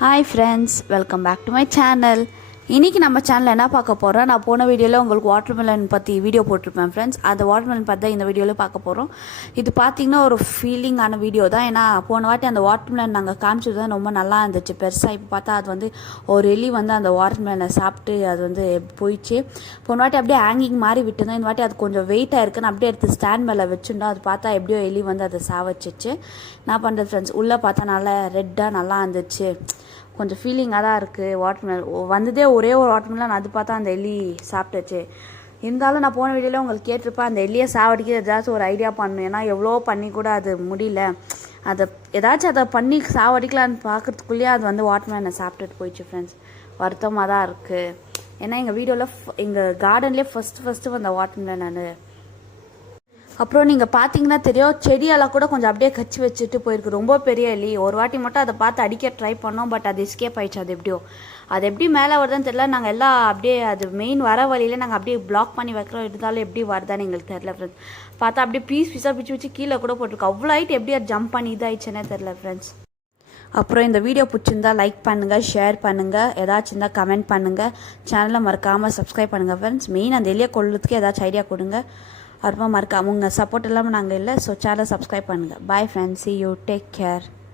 Hi friends, welcome back to my channel. இன்றைக்கி நம்ம சேனலில் என்ன பார்க்க போகிறோம், நான் போன வீடியோவில் உங்களுக்கு வாட்டர்மெலன் பற்றி வீடியோ போட்டிருப்பேன் ஃப்ரெண்ட்ஸ். அந்த வாட்டர்மெலன் பற்றி தான் இந்த வீடியோவில் பார்க்க போகிறோம். இது பார்த்திங்கன்னா ஒரு ஃபீலிங்கான வீடியோ தான். ஏன்னா போன வாட்டி அந்த வாட்டர்மெலன் நாங்கள் காமிச்சது தான் ரொம்ப நல்லா இருந்துச்சு பெருசாக. இப்போ பார்த்தா அது வந்து ஒரு எலி வந்து அந்த வாட்டர்மெலனை சாப்பிட்டு அது வந்து போயிடுச்சு. போன வாட்டி அப்படியே ஹேங்கிங் மாதிரி விட்டுருந்தோம். இந்த வாட்டி அது கொஞ்சம் வெயிட்டாக இருக்குன்னு அப்படியே எடுத்து ஸ்டாண்ட் மேலே வச்சுருந்தோம். அது பார்த்தா எப்படியோ எலி வந்து அதை சாவச்சிச்சு. நான் பண்ணுறது ஃப்ரெண்ட்ஸ், உள்ளே பார்த்தா நல்லா ரெட்டாக நல்லா இருந்துச்சு. கொஞ்சம் ஃபீலிங்காக தான் இருக்குது. வாட்டர்மெலன் வந்ததே ஒரே ஒரு வாட்டர்மெலன், அது பார்த்தா அந்த எலி சாப்பிட்டுச்சு. இருந்தாலும் நான் போன வீடியோவில் உங்களுக்கு கேட்டிருப்பேன், அந்த எலியை சாவடிக்க ஏதாச்சும் ஒரு ஐடியா பண்ணணும். ஏன்னா எவ்வளோ பண்ணி கூட அது முடியல. அதை ஏதாச்சும் அதை பண்ணி சாவடிக்கலான்னு பார்க்குறதுக்குள்ளேயே அது வந்து வாட்டர்மெலனை சாப்பிட்டுட்டு போயிடுச்சு ஃப்ரெண்ட்ஸ். வருத்தமாக தான் இருக்குது. ஏன்னா எங்கள் வீடியோவில் எங்கள் கார்டன்லேயே ஃபஸ்ட்டு வந்த வாட்டர்மெலன் நான். அப்புறம் நீங்கள் பார்த்தீங்கன்னா தெரியும், செடியெல்லாம் கூட கொஞ்சம் அப்படியே கச்சி வச்சுட்டு போயிருக்கு. ரொம்ப பெரிய எலி. ஒரு வாட்டி மட்டும் அதை பார்த்து அடிக்க ட்ரை பண்ணோம், பட் அது எஸ்கேப் ஆயிடுச்சு. அது எப்படியோ அது எப்படி மேலே வருதுன்னு தெரியல. நாங்கள் எல்லாம் அப்படியே அது மெயின் வர வழியில் நாங்கள் அப்படியே பிளாக் பண்ணி வைக்கிறோம். இருந்தாலும் எப்படி வருதான்னு எங்களுக்கு தெரில ஃப்ரெண்ட்ஸ். பார்த்தா அப்படியே பீஸாக பிச்சு கீழே கூட போட்டிருக்கு. அவ்வளோ ஹைட் எப்படி அது ஜம்ப் பண்ணி இதாகிடுச்சுன்னே தெரில ஃப்ரெண்ட்ஸ். அப்புறம் இந்த வீடியோ பிடிச்சிருந்தா லைக் பண்ணுங்கள், ஷேர் பண்ணுங்கள், ஏதாச்சும் இருந்தால் கமெண்ட் பண்ணுங்கள், சேனலை மறக்காமல் சப்ஸ்கிரைப் பண்ணுங்கள் ஃப்ரெண்ட்ஸ். மெயின் அந்த எலியை கொள்ளுறதுக்கு ஏதாச்சும் ஐடியா கொடுங்க. அப்புறமா மறக்காம உங்கள் சப்போர்ட் இல்லாமல் நாங்கள் இல்லை. ஸோ சேனலை சப்ஸ்கிரைப் பண்ணுங்கள். Bye friends, see you, take care.